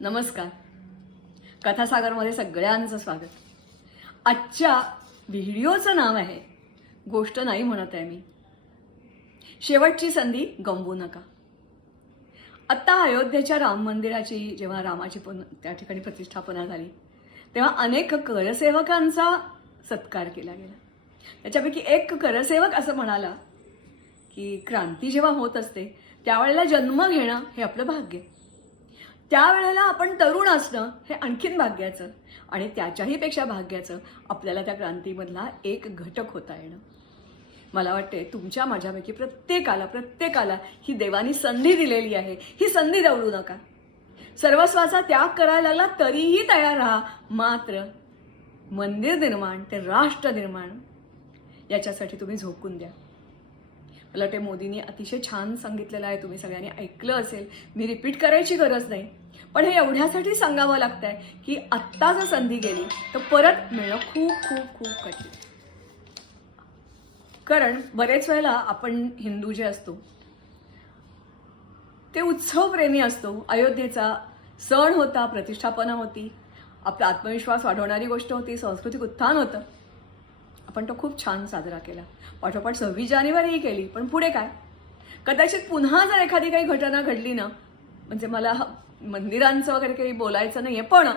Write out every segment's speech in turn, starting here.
नमस्कार. कथासागरमध्ये सगळ्यांचं स्वागत. आजच्या व्हिडिओचं नाव आहे गोष्ट नाही म्हणत आहे मी, शेवटची संधी गमवू नका. आत्ता अयोध्येच्या राम मंदिराची जेव्हा रामाची त्या ठिकाणी प्रतिष्ठापना झाली तेव्हा अनेक करसेवकांचा सत्कार केला गेला. त्याच्यापैकी एक करसेवक असं म्हणाला की क्रांती जेव्हा होत असते त्यावेळेला जन्म घेणं हे आपलं भाग्य, त्यावेळेला आपण तरुण असणं हे आणखीन भाग्याचं, आणि त्याच्याही पेक्षा भाग्याचं आपल्याला त्या क्रांतीमधला एक घटक होता येणं. मला वाटते तुमच्या माझ्यापैकी प्रत्येकाला ही देवानी संधी दिलेली आहे. ही संधी दवडू नका. सर्वस्वाचा त्याग करायला लागला तरीही तयार राहा. मात्र मंदिर निर्माण ते राष्ट्र निर्माण याच्यासाठी तुम्ही झोकून द्या. मला वाटते मोदींनी अतिशय छान सांगितलेलं आहे, तुम्ही सगळ्यांनी ऐकलं असेल, मी रिपीट करायची गरज नाही. पण हे एवढ्यासाठी सांगावं लागतंय की आत्ता जर संधी गेली तर परत मिळणं खूप खूप खूप कठीण. कारण बरेच वेळेला आपण हिंदू जे असतो ते उत्सवप्रेमी असतो. अयोध्येचा सण होता, प्रतिष्ठापना होती, आपला आत्मविश्वास वाढवणारी गोष्ट होती, सांस्कृतिक उत्थान होतं. आपण तो खूप छान साजरा केला. पाठोपाठ 26 जानेवारीही केली. पण पुढे काय? कदाचित पुन्हा जर एखादी काही घटना घडली ना, म्हणजे मला मंदिरांचं वगैरे काही बोलायचं नाहीये, पण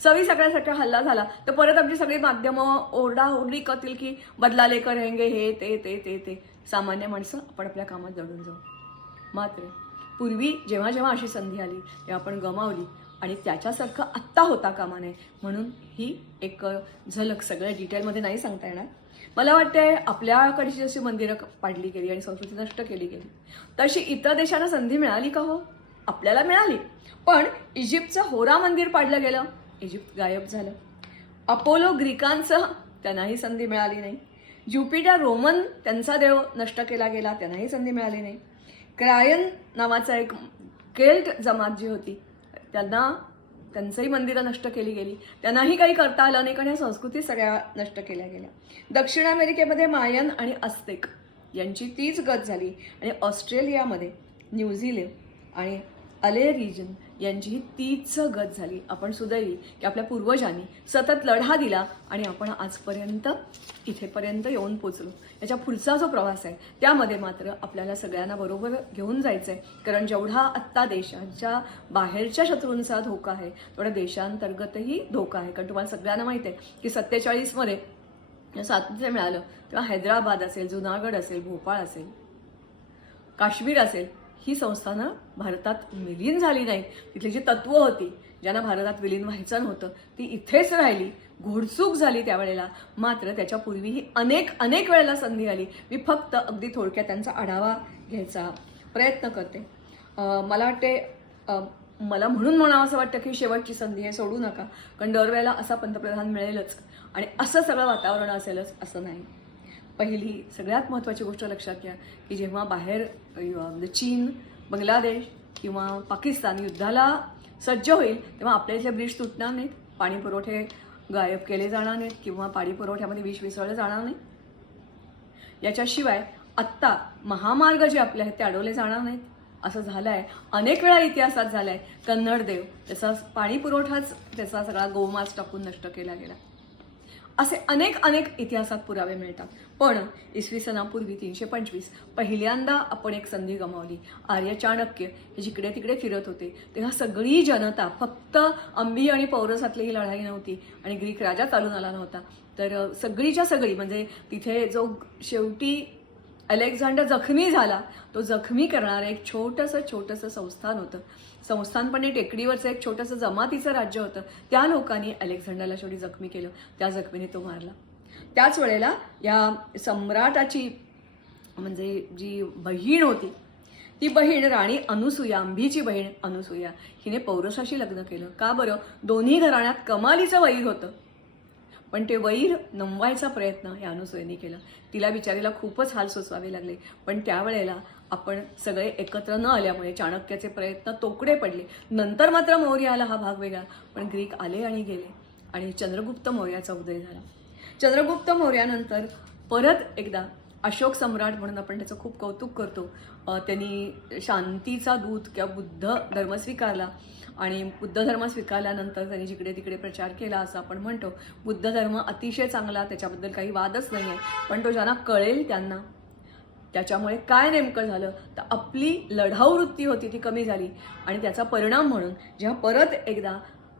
26 सगळ्यासाठी हल्ला झाला तर परत आमची सगळी माध्यमं ओरडाओरडी करतील की बदला लेकर रहेंगे, हे ते ते ते ते सामान्य माणसं आपण आपल्या कामात जडून जाऊ. मात्र पूर्वी जेव्हा जेव्हा अशी संधी आली तेव्हा आपण गमावली, आणि त्याच्यासारखं आत्ता होता कामा नये. म्हणून ही एक झलक, सगळ्या डिटेलमध्ये नाही सांगता येणार. मला वाटते आपल्याकडची जशी मंदिरं पाडली गेली आणि संस्कृती नष्ट केली गेली तशी इतर देशांना संधी मिळाली का? हो, आपल्याला मिळाली. पण इजिप्तचं होरा मंदिर पाडलं गेलं, इजिप्त गायब झालं. अपोलो ग्रीकांचं, त्यांनाही संधी मिळाली नाही. ज्युपिटर रोमन, त्यांचा देव नष्ट केला गेला, त्यांनाही संधी मिळाली नाही. क्रायन नावाचा एक केल्ट जमात जी होती त्यांचंही मंदिरं नष्ट केली गेली, त्यांनाही काही करता आलं नाही, कारण या संस्कृती सगळ्या नष्ट केल्या गेल्या. दक्षिण अमेरिकेमध्ये मायन आणि अस्तेक यांची तीच गत झाली, आणि ऑस्ट्रेलियामध्ये न्यूझीलंड आणि अले रिजन यांची ही तीच गत झाली. आपण सुदैवी की आपल्या पूर्वजांनी सतत लढा दिला आणि आपण आजपर्यंत इथेपर्यंत येऊन पोचलो. याच्या पुढचा जो प्रवास आहे त्यामध्ये मात्र आपल्याला सगळ्यांना बरोबर घेऊन जायचं आहे. कारण जेवढा आत्ता देशाच्या बाहेरच्या शत्रूंचा धोका आहे तेवढा देशांतर्गतही धोका आहे. कारण तुम्हाला सगळ्यांना माहीत आहे की 47मध्ये स्वातंत्र्य मिळालं तेव्हा हैदराबाद असेल, जुनागड असेल, भोपाळ असेल, काश्मीर असेल, ही संस्थानं भारतात विलीन झाली नाही. तिथली जी तत्त्वं होती ज्यांना भारतात विलीन व्हायचं नव्हतं ती इथेच राहिली. घोडचूक झाली त्यावेळेला. मात्र त्याच्यापूर्वीही अनेक वेळेला संधी आली. मी फक्त अगदी थोडक्यात त्यांचा आढावा घ्यायचा प्रयत्न करते. मला वाटते मला म्हणून म्हणावं असं वाटतं की शेवटची संधी आहे, सोडू नका. कारण दरवेळेला असा पंतप्रधान मिळेलच आणि असं सगळं वातावरण असेलच असं नाही. पहिली सगळ्यात महत्त्वाची गोष्ट लक्षात घ्या की जेव्हा बाहेर चीन, बांगलादेश किंवा पाकिस्तान युद्धाला सज्ज होईल तेव्हा आपल्या इथले ब्रिज तुटणार नाहीत, पाणी पुरवठे गायब केले जाणार नाहीत किंवा पाणी पुरवठ्यामध्ये विष मिसळलं जाणार नाही. याच्याशिवाय आत्ता महामार्ग जे आपले आहेत ते अडवले जाणार नाहीत. असं झालं आहे, अनेक वेळा इतिहासात झालं आहे. कन्नड देव, त्याचा पाणी पुरवठाच त्याचा सगळा गोमास टाकून नष्ट केला गेला. असे अनेक इतिहासात पुरावे मिळतात. पण इसवी सनापूर्वी 325 पहिल्यांदा आपण एक संधी गमावली. आर्य चाणक्य हे जिकडे तिकडे फिरत होते तेव्हा सगळी जनता, फक्त अंबी आणि पौरसातली ही लढाई नव्हती आणि ग्रीक राजा चालून आला नव्हता, तर सगळीच्या सगळी, म्हणजे तिथे जो शेवटी अलेक्झांडर जखमी झाला तो जखमी करणारं एक छोटंसं संस्थान होतं. संस्थान पण टेकडीवरचं एक छोटंसं जमातीचं राज्य होतं. त्या लोकांनी अलेक्झांडरला शेवटी जखमी केलं, त्या जखमीने तो मारला. त्याच वेळेला या सम्राटाची म्हणजे जी बहीण होती ती बहीण राणी अनुसूया, अंबीची बहीण अनुसूया, हिने पौरसाशी लग्न केलं. का बरं? दोन्ही घराण्यात कमालीचं वैर होतं, पण ते वैर नमवायचा प्रयत्न या अनुसूयेने केला. तिला बिचारीला खूपच हाल सोसावे लागले. पण त्यावेळेला आपण सगळे एकत्र न आल्यामुळे चाणक्याचे प्रयत्न तोकडे पडले. नंतर मात्र मौर्याला हा भाग वेगळा, पण ग्रीक आले आणि गेले आणि चंद्रगुप्त मौर्याचा उदय झाला. चंद्रगुप्त मौर्यानंतर परत एकदा अशोक सम्राट म्हणून आपण त्याचं खूप कौतुक करतो. त्यांनी शांतीचा दूत किंवा बुद्ध धर्म स्वीकारला आणि बुद्ध धर्म स्वीकारल्यानंतर त्यांनी जिकडे तिकडे प्रचार केला असं आपण म्हणतो. बुद्ध धर्म अतिशय चांगला, त्याच्याबद्दल काही वादच नाही आहे, पण तो ज्यांना कळेल त्यांना. त्याच्यामुळे काय नेमकं झालं तर आपली लढाऊ वृत्ती होती ती कमी झाली आणि त्याचा परिणाम म्हणून जेव्हा परत एकदा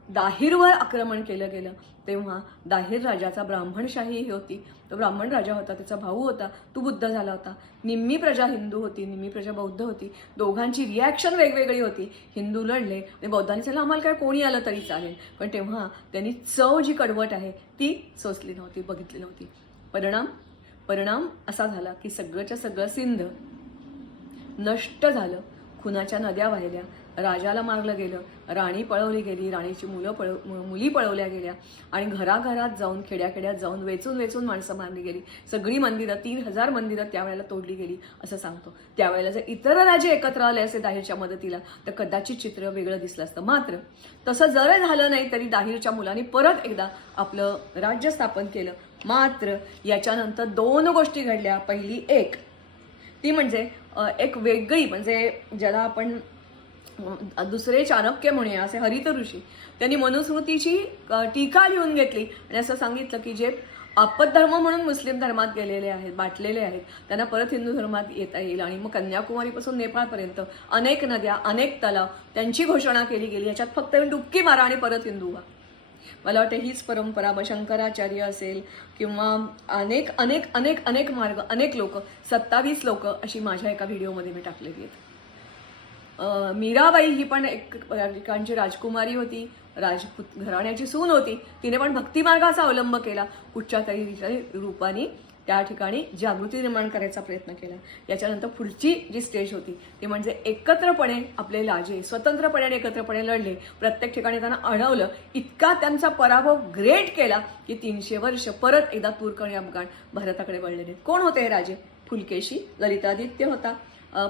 दाहिरवर आक्रमण केलं गेलं तेव्हा दाहिर राजाचा ब्राह्मणशाही ही होती. तो ब्राह्मण राजा होता, त्याचा भाऊ होता, तो बुद्ध झाला होता. निम्मी प्रजा हिंदू होती, निम्मी प्रजा बौद्ध होती. दोघांची रिॲक्शन वेगवेगळी होती. हिंदू लढले आणि बौद्धांनी सांगितलं आम्हाला काय कोणी आलं तरी चालेल, पण तेव्हा त्यांनी चव जी कडवट आहे ती सोसली नव्हती, बघितली नव्हती. परिणाम असा झाला की सगळंच्या सगळं सिंध नष्ट झालं. खुनाच्या नद्या वाहिल्या, राजाला मारलं गेलं, राणी पळवली गेली, राणीची मुली पळवल्या गेल्या आणि घराघरात जाऊन खेड्याखेड्यात जाऊन वेचून माणसं मारली गेली. सगळी मंदिरं 3000 मंदिरं त्यावेळेला तोडली गेली असं सांगतो. त्यावेळेला जर इतर राजे एकत्र आले असे दाहिरच्या मदतीला तर कदाचित चित्र वेगळं दिसलं असतं. मात्र तसं जर झालं नाही तरी दाहिरच्या मुलांनी परत एकदा आपलं राज्य स्थापन केलं. मात्र याच्यानंतर 2 गोष्टी घडल्या. पहिली एक ती म्हणजे एक वेगळी, म्हणजे ज्याला आपण दुसरे चाणक्य म्हणूया असे हरित ऋषी, त्यांनी मनुस्मृतीची टीका लिहून घेतली आणि असं सांगितलं की जे आपद्धर्म म्हणून मुस्लिम धर्मात गेलेले आहेत, बाटलेले आहेत, त्यांना परत हिंदू धर्मात येता येईल. आणि मग कन्याकुमारीपासून नेपाळपर्यंत अनेक नद्या, अनेक तलाव त्यांची घोषणा केली गेली. याच्यात फक्त डुबकी मारा आणि परत हिंदू व्हा. मला वाटतं हीच परंपरा शंकराचार्य असेल किंवा अनेक अनेक अनेक अनेक मार्ग, अनेक लोक, 27 लोक अशी माझ्या एका व्हिडिओमध्ये मी टाकलेली आहेत. मीराबाई ही पण एक ठिकाणची राजकुमारी होती, राजपूत घराण्याची सून होती. तिने पण भक्तिमार्गाचा अवलंब केला. कुठच्या तरी रूपाने त्या ठिकाणी जागृती निर्माण करायचा प्रयत्न केला. याच्यानंतर पुढची जी स्टेज होती ती म्हणजे एकत्रपणे आपले राजे स्वतंत्रपणे आणि एकत्रपणे लढले. प्रत्येक ठिकाणी त्यांना अडवलं. इतका त्यांचा पराभव ग्रेट केला की 300 वर्ष परत एकदा तुर्क आणि अफगाण भारताकडे वळलेले. कोण होते हे राजे? पुलकेशी, ललितादित्य होता.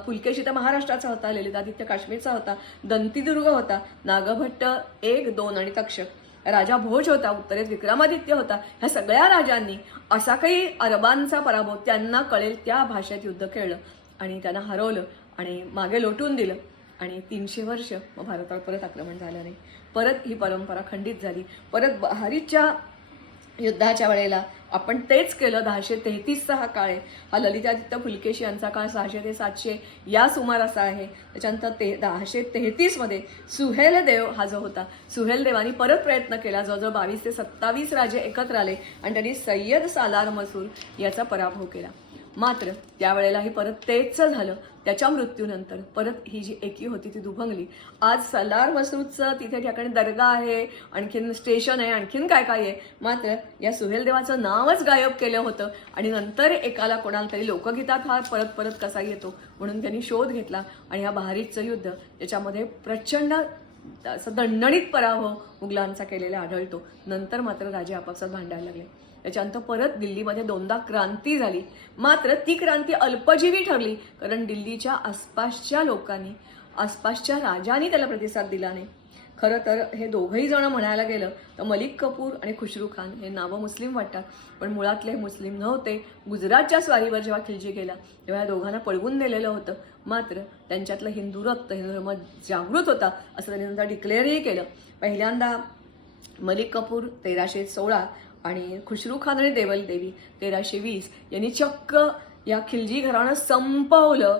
पुलकेशी तर महाराष्ट्राचा होता, ललितादित्य काश्मीरचा होता, दंतीदुर्ग होता, नागभट्ट 1, 2 आणि तक्षक. राजा भोज होता, उत्तरेत विक्रमादित्य होता. ह्या सगळ्या राजांनी असा काही अरबांचा पराभव त्यांना कळेल त्या भाषेत युद्ध खेळलं आणि त्यांना हरवलं आणि मागे लोटून दिलं. आणि 300 वर्ष मग भारतावर परत आक्रमण झालं नाही. परत ही परंपरा खंडित झाली. परत बहारीच्या युद्धाच्या वेळेला आपण तेच केलं. 1033चा हा काळ आहे. हा ललितादित्य पुलकेशी यांचा काळ 600 ते 700 या सुमाराचा आहे. त्याच्यानंतर 1033 मध्ये सुहेलदेव हा जो होता, सुहेलदेवानी परत प्रयत्न केला. जवळजवळ 22 ते 27 राजे एकत्र आले आणि त्यांनी सय्यद सालार मसूर याचा पराभव केला. मात्र त्यावेळेलाही परत तेच झालं. त्याच्या मृत्यूनंतर परत ही जी एकी होती ती दुभंगली. आज सलार मसूदचं तिथे ठिकाणी दर्गा आहे, आणखीन स्टेशन आहे, आणखीन काय काय आहे. मात्र या सुहेलदेवाचं नावच गायब केलं होतं आणि नंतर एकाला कोणाला तरी लोकगीतात हा परत परत कसा येतो म्हणून त्यांनी शोध घेतला आणि हा बहारीचं युद्ध त्याच्यामध्ये प्रचंड असं दणदणीत पराभव मुघलांचा केलेला आढळतो. नंतर मात्र राजे आपापसात भांडायला लागले. त्याच्यानंतर परत दिल्लीमध्ये 2दा क्रांती झाली. मात्र ती क्रांती अल्पजीवी ठरली कारण दिल्लीच्या आसपासच्या लोकांनी, आसपासच्या राजांनी त्याला प्रतिसाद दिला नाही. खरं तर हे दोघंही जण म्हणायला गेलं तर मलिक कपूर आणि खुसरू खान हे नावं मुस्लिम वाटतात, पण मुळातले मुस्लिम नव्हते. गुजरातच्या स्वारीवर जेव्हा खिलजी गेला तेव्हा या दोघांना पळवून नेलेलं होतं. मात्र त्यांच्यातलं हिंदू रक्त, हिंदू धर्म जागृत होता असं त्यांनी नंतर डिक्लेअरही केलं. पहिल्यांदा मलिक कपूर 1316 आणि खुसरू खान आणि देवल देवी 1320 यांनी चक्क या खिलजी घराणं संपवलं.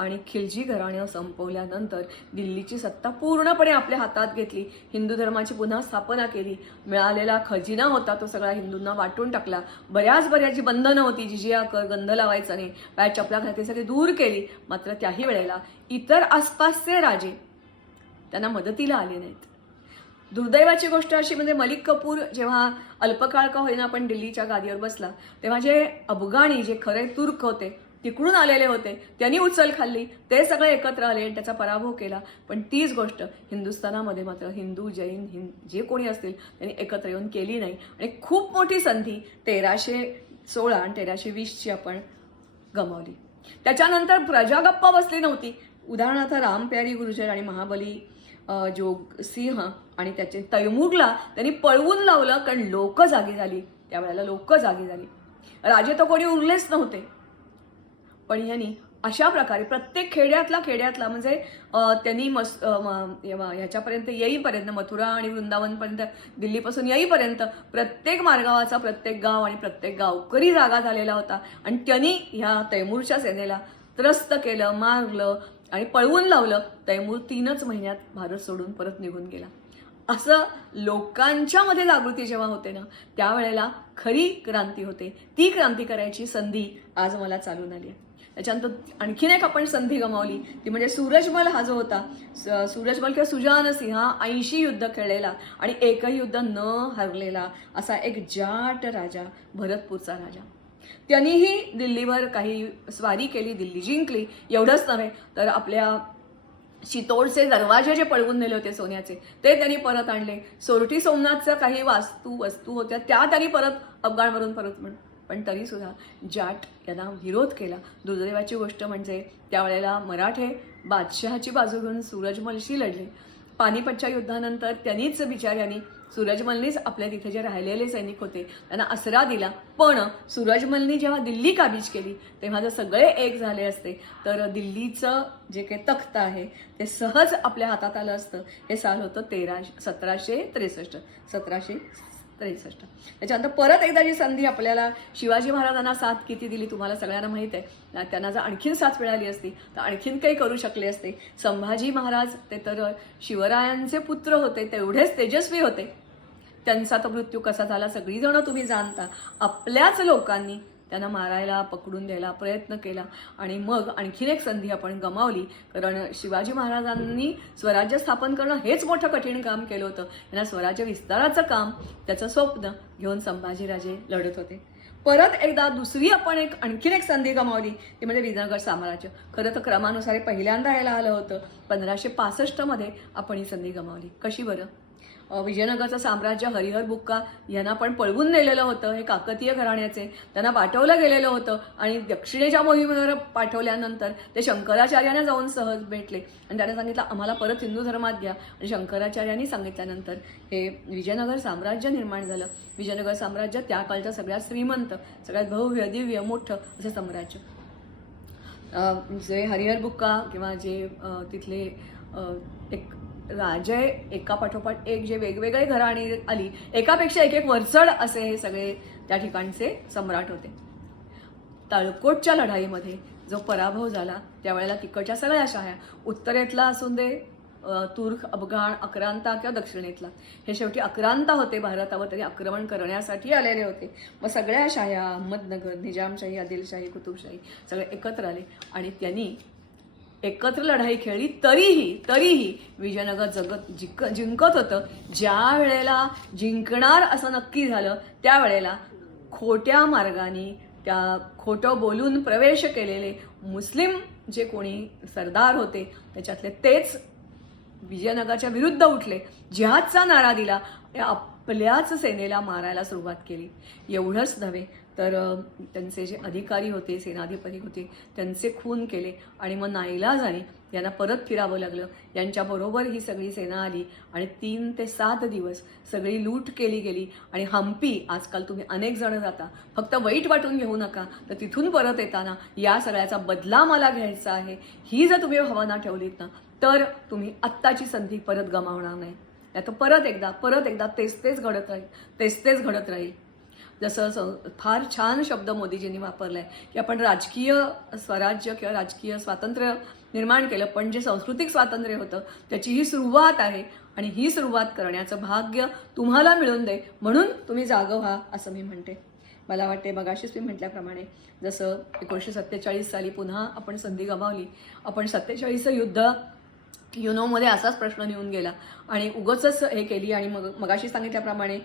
आणि खिलजी घराणं संपवल्यानंतर दिल्लीची सत्ता पूर्णपणे आपल्या हातात घेतली. हिंदू धर्माची पुन्हा स्थापना केली. मिळालेला खजिना होता तो सगळा हिंदूंना वाटून टाकला. बऱ्याच जी बंधनं होती, जिजिया कर, गंध लावायचा नाही, पाय चपला घालते, सगळी दूर केली. मात्र त्याही वेळेला इतर आसपासचे राजे त्यांना मदतीला आले नाहीत. दुर्दैवाची गोष्ट अशी म्हणजे मलिक कपूर जेव्हा अल्पकाळ का होईना पण दिल्लीच्या गादीवर बसला तेव्हा जे अफगाणी, जे खरे तुर्क होते, तिकडून आलेले होते, त्यांनी उचल खाल्ली. ते सगळे एकत्र आले आणि त्याचा पराभव केला. पण तीच गोष्ट हिंदुस्थानामध्ये मात्र हिंदू, जैन, जे कोणी असतील त्यांनी एकत्र येऊन केली नाही. आणि खूप मोठी संधी 1316 आणि 1320ची आपण गमावली. त्याच्यानंतर प्रजा गप्पा बसली नव्हती. उदाहरणार्थ रामप्यारी गुर्जर आणि महाबली जोगसिंह आणि त्याचे तैमूरला त्यांनी पळवून लावलं कारण लोक जागी झाली. त्यावेळेला लोक जागी झाली. राजे तर कोणी उरलेच नव्हते. पण यांनी अशा प्रकारे प्रत्येक खेड्यातला म्हणजे त्यांनी ह्याच्यापर्यंत येईपर्यंत, मथुरा आणि वृंदावनपर्यंत, दिल्लीपासून येईपर्यंत प्रत्येक मार्गावाचा प्रत्येक गाव आणि प्रत्येक गावकरी जागा झालेला होता. आणि त्यांनी ह्या तैमूरच्या सेनेला त्रस्त केलं, मारलं आणि पळवून लावलं. तैमूर 3च महिन्यात भारत सोडून परत निघून गेला. असं लोकांच्या मध्ये जागृती जेव्हा होते ना, त्यावेळेला खरी क्रांती होते. ती क्रांती करायची संधी आज मला चालून आली आहे. त्याच्यानंतर आणखीन एक आपण संधी गमावली, ती म्हणजे सूरजमल हा जो होता, सूरजमल किंवा सुजान सिंह, 80 युद्ध खेळलेला आणि एकही युद्ध न हरलेला असा एक जाट राजा, भरतपूरचा राजा. त्यांनीही दिल्लीवर काही स्वारी केली, दिल्ली जिंकली. एवढंच नव्हे तर आपल्या चितोडचे दरवाजे जे पळवून नेले होते सोन्याचे, ते त्यांनी परत आणले. सोरठी सोमनाथच्या काही वस्तू होत्या, त्या त्यांनी परत अफगाणवरून परत पण तरी सुद्धा जाट यांना विरोध केला. दुर्दैवाची गोष्ट म्हणजे त्यावेळेला मराठे बादशहाची बाजू घेऊन सूरजमलशी लढले. पानिपतच्या युद्धानंतर त्यांनीच बिचाऱ्यांनी, सूरजमलनीच आपल्या तिथे जे राहिलेले सैनिक होते त्यांना आसरा दिला. पण सूरजमलनी जेव्हा दिल्ली काबीज केली तेव्हा जर सगळे एक झाले असते तर दिल्लीचं जे काही तख्त आहे ते सहज आपल्या हातात आलं असतं. हे साल होतं 1763. त्याच्यानंतर परत एकदा जी संधी आपल्याला शिवाजी महाराजांना साथ किती दिली तुम्हाला सगळ्यांना माहीत आहे. त्यांना जर आणखीन साथ मिळाली असती तर आणखीन काही करू शकले असते. संभाजी महाराज ते तर शिवरायांचे पुत्र होते, तेवढेच तेजस्वी होते. त्यांचा तो मृत्यू कसा झाला सगळीजण तुम्ही जाणता. आपल्याच लोकांनी त्यांना मारायला, पकडून द्यायला प्रयत्न केला आणि मग आणखीन एक संधी आपण गमावली. कारण शिवाजी महाराजांनी स्वराज्य स्थापन करणं हेच मोठं कठीण काम केलं होतं. त्यांना स्वराज्य विस्ताराचं काम, त्याचं स्वप्न घेऊन संभाजीराजे लढत होते. परत एकदा दुसरी आपण आणखीन एक संधी गमावली, ती म्हणजे विजयनगर साम्राज्य. खरं तर क्रमानुसार पहिल्यांदा यायला आलं होतं. 1565 आपण ही संधी गमावली. कशी बरं? विजयनगरचं साम्राज्य हरिहर बुक्का यांना पण पळवून नेलेलं होतं. हे काकतीय घराण्याचे, त्यांना पाठवलं गेलेलं होतं आणि दक्षिणेच्या मोहिमेवर पाठवल्यानंतर ते शंकराचार्यांना जाऊन सहज भेटले आणि त्याने सांगितलं आम्हाला परत हिंदू धर्मात घ्या. आणि शंकराचार्यांनी सांगितल्यानंतर हे विजयनगर साम्राज्य निर्माण झालं. विजयनगर साम्राज्य त्या काळचं सगळ्यात श्रीमंत, सगळ्यात भव्य दिव्य मोठं असं साम्राज्य. जे हरिहर बुक्का किंवा जे तिथले एक राजे एका पाठोपाठ एक जे वेगवेगळे घराणी आली, एकापेक्षा एक वरचढ असे हे सगळे त्या ठिकाणचे सम्राट होते. ताळकोटच्या लढाईमध्ये जो पराभव झाला त्यावेळेला तिकडच्या सगळ्या शाह्या, उत्तरेतला असून दे तुर्क, अफगाण, आक्रांता किंवा दक्षिणेतला, हे शेवटी आक्रांता होते, भारतावर तरी आक्रमण करण्यासाठी आलेले होते. मग सगळ्या शाह्या, अहमदनगर, निजामशाही, आदिलशाही, कुतुबशाही सगळे एकत्र आले आणि त्यांनी एकत्र लढाई खेळली. तरीही विजयनगर जिंकत होतं. ज्या वेळेला जिंकणार असं नक्की झालं त्यावेळेला खोट्या मार्गाने, त्या खोटं बोलून प्रवेश केलेले मुस्लिम जे कोणी सरदार होते त्याच्यातले तेच विजयनगरच्या विरुद्ध उठले, जिहादचा नारा दिला, आपल्याच सेनेला मारायला सुरुवात केली. एवढंच नव्हे तर त्यांचे जे अधिकारी होते, सेनाधिपती होते, त्यांचे खून केले आणि मग नाईलाजाने यांना परत फिरावं लागलं. यांच्याबरोबर ही सगळी सेना आली आणि 3 ते 7 दिवस सगळी लूट केली गेली. आणि हम्पी, आजकाल तुम्ही अनेक जण जाता, फक्त वाईट वाटून घेऊ नका, तर तिथून परत येताना या सगळ्याचा बदला मला घ्यायचा आहे, ही जर तुम्ही भावना ठेवलीत ना तर तुम्ही आत्ताची संधी परत गमावणार नाही. तर परत एकदा तेच घडत राहील. जसं फार छान शब्द मोदीजींनी वापरलाय की आपण राजकीय स्वराज्य किंवा राजकीय स्वातंत्र्य निर्माण केलं, पण जे सांस्कृतिक स्वातंत्र्य होतं त्याची ही सुरुवात आहे आणि ही सुरुवात करण्याचं भाग्य तुम्हाला मिळून दे, म्हणून तुम्ही जागं व्हा असं मी म्हणते. मला वाटते मगाशीच मी म्हटल्याप्रमाणे जसं 1947 साली पुन्हा आपण संधी गमावली. आपण 47 युद्ध युनोमध्ये असाच प्रश्न निघून गेला आणि उगाचच हे केली आणि मगाशी सांगितल्याप्रमाणे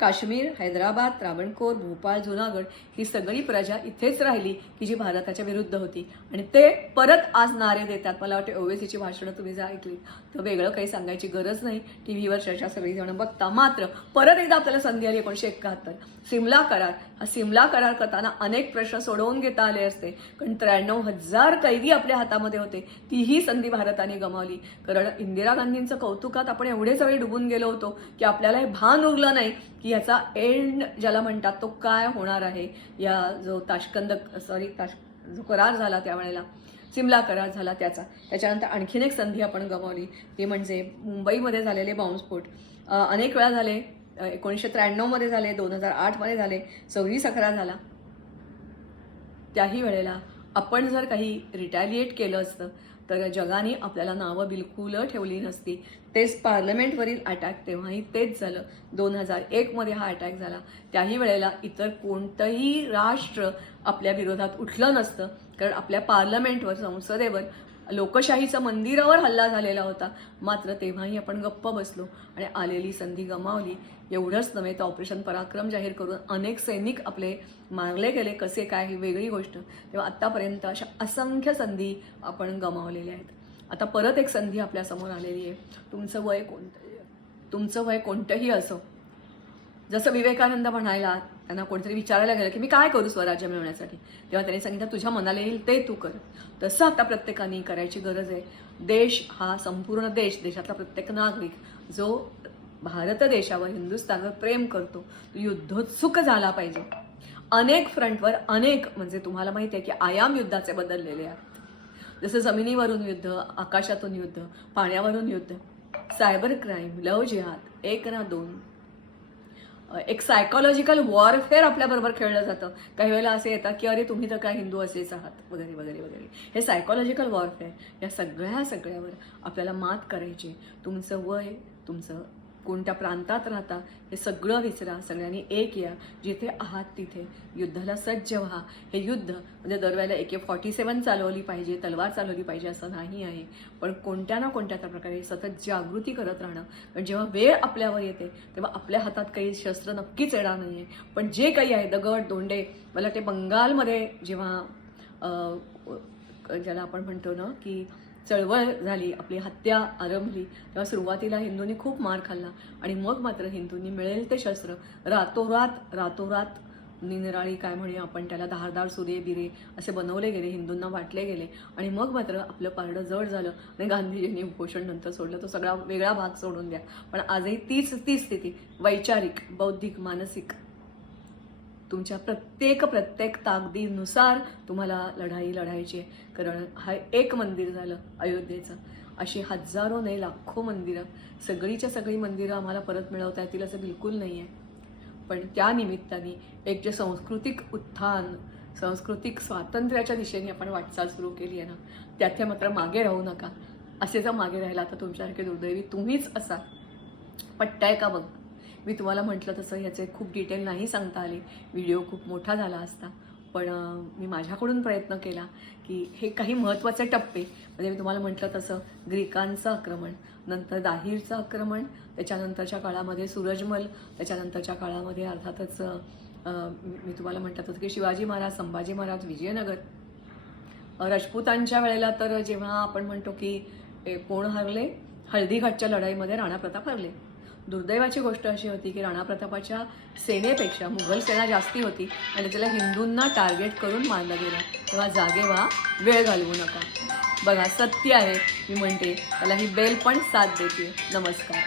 काश्मीर, हैदराबाद, त्रावणकोर, भोपाळ, जुनागड ही सगळी प्रजा इथेच राहिली की जी भारताच्या विरुद्ध होती आणि ते परत आज नारे देतात. मला वाटते ओवेसीची भाषणं तुम्ही जर ऐकली तर वेगळं काही सांगायची गरज नाही, टीव्हीवर चर्चा सगळीजण बघता. मात्र परत एकदा आपल्याला संधी आली 1971 सिमला करार. हा सिमला करार करताना अनेक प्रश्न सोडवून घेता आले असते, कारण 93,000 कैदी आपल्या हातामध्ये होते. तीही संधी भारताने गमावली. कारण इंदिरा गांधींचं कौतुकात आपण एवढे सगळे डुबून गेलो होतो की आपल्याला हे भान उरलं नाही की ह्याचा एंड ज्याला म्हणतात तो काय होणार आहे. या जो जो करार झाला त्यावेळेला, सिमला करार झाला त्याच्यानंतर आणखीन एक संधी आपण गमावली, ती म्हणजे मुंबईमध्ये झालेले बॉम्बस्फोट. अनेक वेळा झाले, 1993 झाले, 2008 झाले, 26/11 झाला. त्याही वेळेला आपण जर काही रिटॅलिएट केलं असतं तर जगाने आपल्याला नावं बिलकुल ठेवली नसती. तेच पार्लमेंटवरील अटॅक, तेव्हाही तेच झालं. 2001 हा अटॅक झाला. त्याही वेळेला इतर कोणतंही राष्ट्र आपल्या विरोधात उठलं नसतं, कारण आपल्या पार्लमेंटवर, संसदेवर, लोकशाहीचं मंदिरावर हल्ला झालेला होता. मात्र तेव्हाही आपण गप्प बसलो आणि आलेली संधी गमावली. एवढंच नव्हे तर ऑपरेशन पराक्रम जाहीर करून अनेक सैनिक आपले मारले गेले. कसे काय ही वेगळी गोष्ट. तेव्हा आत्तापर्यंत अशा असंख्य संधी आपण गमावलेल्या आहेत. आता परत एक संधी आपल्यासमोर आलेली आहे. तुमचं वय कोणतंही असो. जसं विवेकानंद म्हणायला, त्यांना कोणतरी विचारायला गेलं की मी काय करू स्वराज्य मिळवण्यासाठी, तेव्हा त्यांनी सांगितलं तुझ्या मनाला येईल ते तू कर. तसं आता प्रत्येकाने करायची गरज आहे. देश हा संपूर्ण देशातला प्रत्येक नागरिक जो भारत देशावर, हिंदुस्थानवर प्रेम करतो, तो युद्धोत्सुक झाला पाहिजे. अनेक फ्रंटवर म्हणजे तुम्हाला माहिती आहे की आयाम युद्धाचे बदललेले आहेत. जसं जमिनीवरून युद्ध, आकाशातून युद्ध, पाण्यावरून युद्ध, सायबर क्राईम, लव जिहाद, 1 ना 2, एक सायकोलॉजिकल वॉरफेअर आपल्याबरोबर खेळलं जातं. काही वेळेला असे येतात की अरे तुम्ही तर काय हिंदू असेच आहात वगैरे वगैरे वगैरे. हे सायकोलॉजिकल वॉरफेअर, या सगळ्यावर आपल्याला मात करायची. तुमचं वय, तुमचं कोणत्या प्रांतात राहता, हे सगळं विसरा. सगळ्यांनी एक या, जिथे आहात तिथे युद्धाला सज्ज व्हा. हे युद्ध म्हणजे दरवेळेला AK-47 चालवली पाहिजे, तलवार चालवली पाहिजे असं नाही आहे, पण कोणत्या ना कोणत्या प्रकारे सतत जागृती करत राहणं. पण जेव्हा वेळ आपल्यावर येते तेव्हा आपल्या हातात काही शस्त्र नक्कीच येणार नाही आहे, पण जे काही आहे दगड दोंडे. मला ते बंगालमध्ये जेव्हा ज्याला आपण म्हणतो ना की चळवळ झाली, आपली हत्या आरंभली, तेव्हा सुरुवातीला हिंदूंनी खूप मार खाल्ला आणि मग मात्र हिंदूंनी मिळेल ते शस्त्र रातोरात निरनिराळी काय म्हणूया आपण त्याला, धारदार सूर्य बिरे असे बनवले गेले, हिंदूंना वाटले गेले आणि मग मात्र आपलं पारडं जड झालं आणि गांधीजींनी उपोषण नंतर सोडलं. तो सगळा वेगळा भाग सोडून द्या. पण आजही तीच स्थिती, वैचारिक, बौद्धिक, मानसिक, तुमच्या प्रत्येक ताकदीनुसार तुम्हाला लढाई लढायची आहे. कारण हा एक मंदिर झालं अयोध्येचं, अशी हजारो नाही लाखो मंदिरं, सगळीच्या सगळी मंदिरं आम्हाला परत मिळवता येतील असं बिलकुल नाही आहे. पण त्या निमित्ताने एक जे सांस्कृतिक उत्थान, सांस्कृतिक स्वातंत्र्याच्या दिशेने आपण वाटचाल सुरू केली आहे ना, त्याथे मात्र मागे राहू नका. असे जर मागे राहिला तर तुमच्यासारखे दुर्दैवी तुम्हीच असाल. पट्टाय का बघ. मी तुम्हाला म्हटलं तसं ह्याचे खूप डिटेल नाही सांगता आले, व्हिडिओ खूप मोठा झाला असता, पण मी माझ्याकडून प्रयत्न केला की हे काही महत्त्वाचे टप्पे, म्हणजे मी तुम्हाला म्हटलं तसं ग्रीकांचं आक्रमण, नंतर दाहिरचं आक्रमण, त्याच्यानंतरच्या काळामध्ये सूरजमल, त्याच्यानंतरच्या काळामध्ये अर्थातच मी तुम्हाला म्हटलं होतं की शिवाजी महाराज, संभाजी महाराज, विजयनगर, राजपूतांच्या वेळेला तर जेव्हा आपण म्हणतो की कोण हरले, हळदीघाटच्या लढाईमध्ये राणा प्रताप हरले. दुर्दैवाची गोष्ट अशी होती की राणा प्रतापाच्या सेनेपेक्षा मुघल सेना जास्ती होती आणि त्याला हिंदूंना टार्गेट करून मारलं गेलं. तेव्हा जागे व्हा, वेळ घालवू नका. बघा, सत्य आहे, मी म्हणते त्याला ही बेल पण साथ देते. नमस्कार.